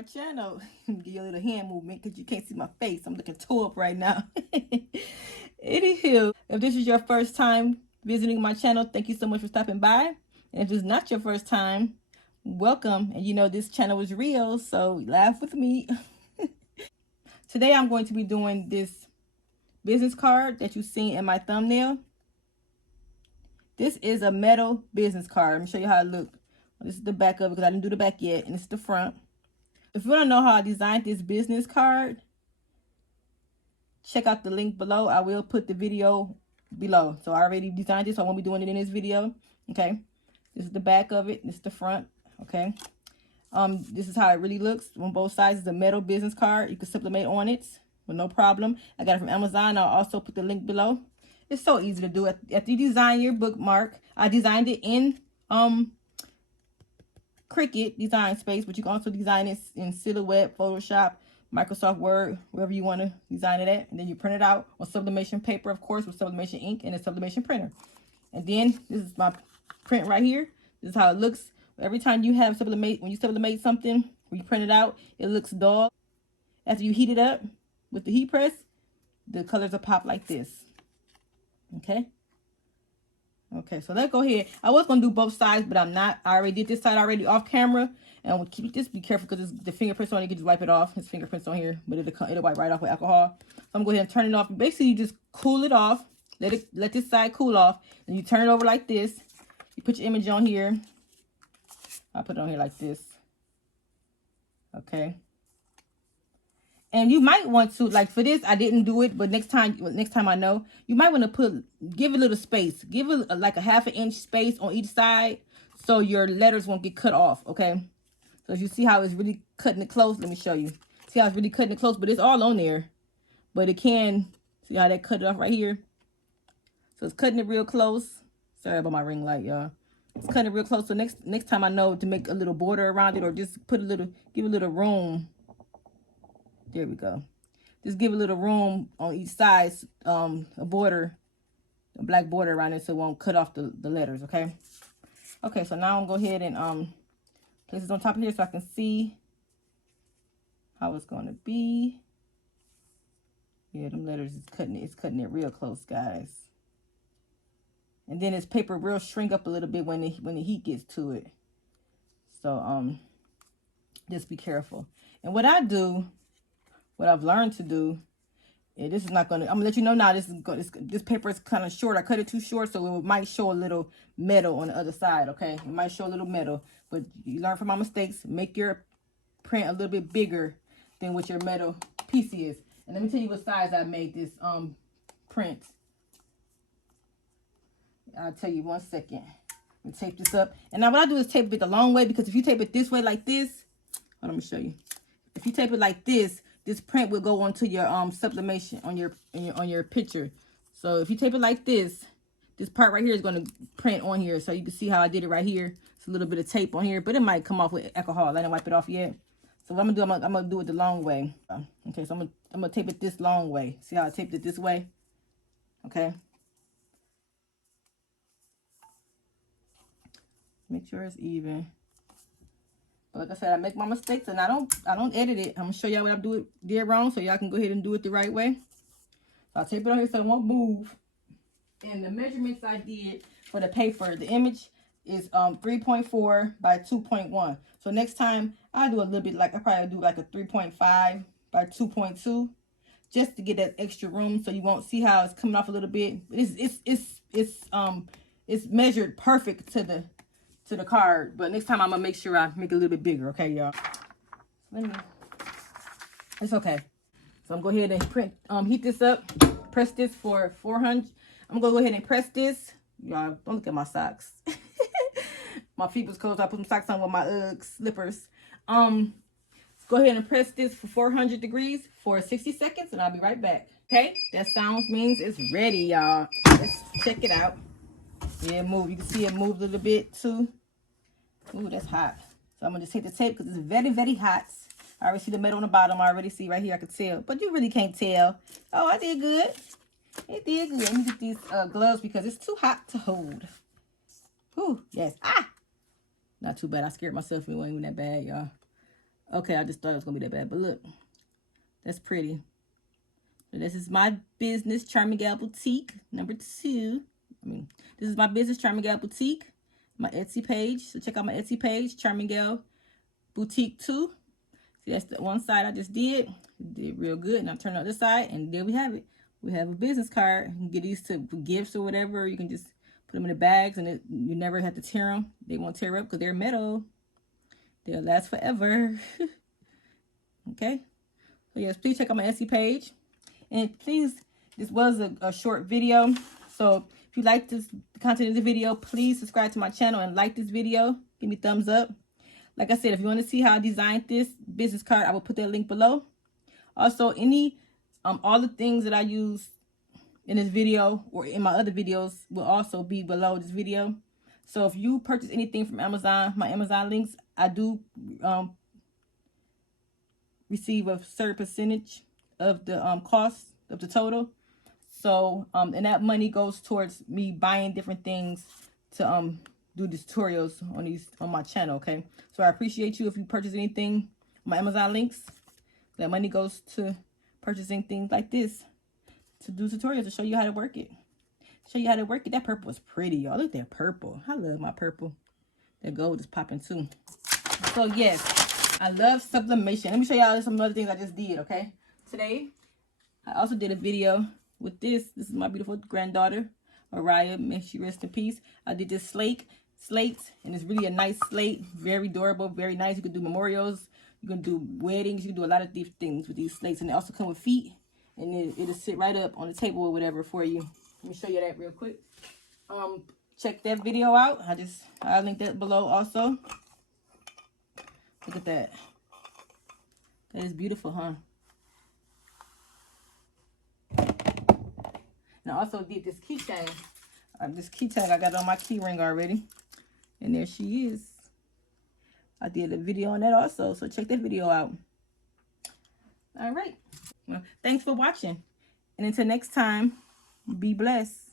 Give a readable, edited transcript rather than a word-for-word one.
my channel. Give you a little hand movement because you can't see my face. I'm looking toe up right now. Anywho, if this is your first time visiting my channel, thank you so much for stopping by. And if it's not your first time, welcome. And you know this channel is real, so laugh with me. Today I'm going to be doing this business card that you've seen in my thumbnail. This is a metal business card. Let me show you how it looks. This is the back of it because I didn't do the back yet, and this is the front. If you want to know how I designed this business card, check out the link below. I will put the video below. So I already designed this, so I won't be doing it in this video. Okay, this is the back of it. This is the front. Okay, this is how it really looks on both sides. It's a metal business card. You can sublimate on it with no problem. I got it from Amazon. I'll also put the link below. It's so easy to do. After you design your bookmark, I designed it in Cricut design space, but you can also design it in Silhouette, Photoshop, Microsoft Word, wherever you want to design it at. And then you print it out on sublimation paper, of course, with sublimation ink and a sublimation printer. And then this is my print right here. This is how it looks. Every time you have sublimate, when you sublimate something, when you print it out, it looks dull. After you heat it up with the heat press, the colors will pop like this. Okay. Okay, so let's go ahead. I was going to do both sides, but I'm not. I already did this side already off camera. And we'll keep this. Be careful because the fingerprints on it. You can just wipe it off. His fingerprints on here, but it'll wipe right off with alcohol. So I'm going to go ahead and turn it off. Basically, you just cool it off. Let this side cool off. And you turn it over like this. You put your image on here. I'll put it on here like this. Okay. And you might want to, like for this, I didn't do it, but next time I know, you might want to give it a little space. Give it like a ½ inch space on each side so your letters won't get cut off, okay? So as you see how it's really cutting it close, let me show you. See how it's really cutting it close, but it's all on there. But it can, see how that cut it off right here? So it's cutting it real close. Sorry about my ring light, y'all. It's cutting it real close. So next time I know to make a little border around it or just put give a little room. There we go. Just give a little room on each side, a border, a black border around it so it won't cut off the letters, okay? Okay, so now I'm going to go ahead and place this on top of here so I can see how it's going to be. Yeah, them letters is cutting it real close, guys. And then this paper will shrink up a little bit when the heat gets to it. So just be careful. And what I've learned to do, this is not going to, I'm going to let you know now, this paper is kind of short. I cut it too short, so it might show a little metal on the other side, okay? It might show a little metal, but you learn from my mistakes. Make your print a little bit bigger than what your metal piece is. And let me tell you what size I made this print. I'll tell you 1 second. Let me tape this up. And now what I do is tape it the long way, because if you tape it this way like this, let me show you. If you tape it like this print will go onto your sublimation on your picture. So if you tape it like this part right here is going to print on here. So you can see how I did it right here. It's a little bit of tape on here, but it might come off with alcohol. I didn't wipe it off yet. So what I'm gonna do, I'm gonna do it the long way. Okay, so I'm gonna tape it this long way. See how I taped it this way? Okay. Make sure it's even. But like I said, I make my mistakes and I don't edit it. I'm gonna show y'all what I did wrong so y'all can go ahead and do it the right way. So I'll tape it on here so it won't move. And the measurements I did for the paper, the image is 3.4 by 2.1. So next time I'll do a little bit I probably do like a 3.5 by 2.2 just to get that extra room so you won't see how it's coming off a little bit. It's measured perfect to the card, but next time I'm gonna make sure I make it a little bit bigger, okay, y'all? It's okay. So I'm gonna go ahead and heat this up, press this for 400. I'm gonna go ahead and press this. Y'all, don't look at my socks. My feet was cold, so I put some socks on with my Ugg slippers. Go ahead and press this for 400 degrees for 60 seconds, and I'll be right back. Okay, that sounds means it's ready, y'all. Let's check it out. Yeah, move. You can see it moved a little bit too. Ooh, that's hot. So I'm going to just take the tape because it's very, very hot. I already see the metal on the bottom. I already see right here. I can tell. But you really can't tell. Oh, I did good. It did good. Let me get these gloves because it's too hot to hold. Whew, yes. Ah! Not too bad. I scared myself. It wasn't even that bad, y'all. Okay, I just thought it was gonna be that bad, but look, that's pretty. So this is my business, Charming Gal Boutique, number 2. This is my business, Charming Gal Boutique, my Etsy page. So check out my Etsy page, Charming Gal Boutique 2. See, that's the one side I just did real good. Now turn on this side, and there we have it. We have a business card. You can get these to gifts or whatever. You can just put them in the bags, and you never have to tear them. They won't tear up because they're metal. They'll last forever. Okay. So yes, please check out my Etsy page. And please, this was a short video. So if you like this content of the video, please subscribe to my channel and like this video. Give me a thumbs up. Like I said, if you want to see how I designed this business card, I will put that link below. Also, all the things that I use in this video or in my other videos will also be below this video. So if you purchase anything from Amazon, my Amazon links, I do receive a certain percentage of the cost of the total. So and that money goes towards me buying different things to do the tutorials on my channel. Okay, so I appreciate you if you purchase anything on my Amazon links. That money goes to purchasing things like this to do tutorials to show you how to work it. That purple is pretty, y'all. Look at that purple. I love my purple. That gold is popping too. So yes, I love sublimation. Let me show y'all some other things I just did. Okay, today I also did a video with this. This is my beautiful granddaughter, Mariah. May she rest in peace. I did this slate, and it's really a nice slate. Very durable, very nice. You can do memorials. You can do weddings. You can do a lot of these things with these slates. And they also come with feet. And it'll sit right up on the table or whatever for you. Let me show you that real quick. Check that video out. I'll link that below also. Look at that. That is beautiful, huh? And I also did this keychain. This key tag I got on my key ring already. And there she is. I did a video on that also. So check that video out. All right. Well, thanks for watching. And until next time, be blessed.